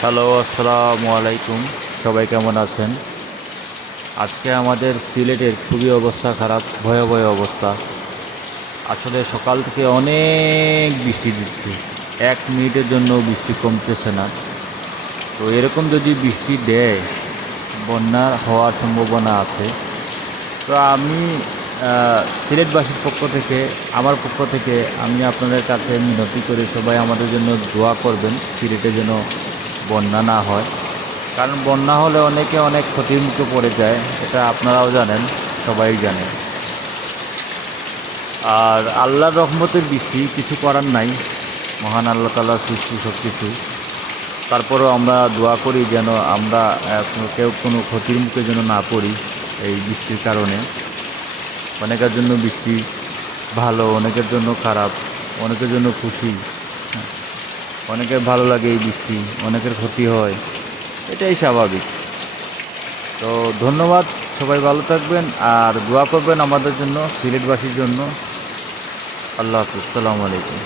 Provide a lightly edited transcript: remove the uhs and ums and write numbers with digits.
Hello, আসসালামু আলাইকুম। সবাই কেমন আছেন? আজকে আমাদের সিলেটের খুবই অবস্থা খারাপ, ভয়াবহ অবস্থা। আসলে সকাল থেকে অনেক বৃষ্টি দিচ্ছে। ১ মিনিটের জন্য বৃষ্টি কমতেছে না। তো এরকম যদি বৃষ্টি দেয়, বন্যা হওয়ার সম্ভাবনা আছে। তো আমি সিলেটবাসীর পক্ষ থেকে, আমার পক্ষ থেকে আমি আপনাদের কাছে মিনতি করি, সবাই আমাদের জন্য দোয়া করবেন, সিলেটে যেন বন্যা না হয়। কারণ বন্যা হলে অনেকে অনেক ক্ষতির মুখে পড়ে যায়, এটা আপনারাও জানেন, সবাই জানে। আর আল্লাহর রহমতের বৃষ্টি, কিছু করার নাই, মহান আল্লাহ তাআলার সৃষ্টি সব কিছু। তারপরেও আমরা দোয়া করি যেন আমরা কেউ কোনো ক্ষতির মুখে যেন না পড়ি এই বৃষ্টির কারণে। অনেকের জন্য বৃষ্টি ভালো, অনেকের জন্য খারাপ, অনেকের জন্য খুশি। হ্যাঁ, অনেকের ভালো লাগে এই বৃষ্টি, অনেকের ক্ষতি হয়, এটাই স্বাভাবিক। তো ধন্যবাদ, সবাই ভালো থাকবেন আর দোয়া করবেন আমাদের জন্য, সিলেটবাসীর জন্য। আল্লাহ হাফিজ, সালামু আলাইকুম।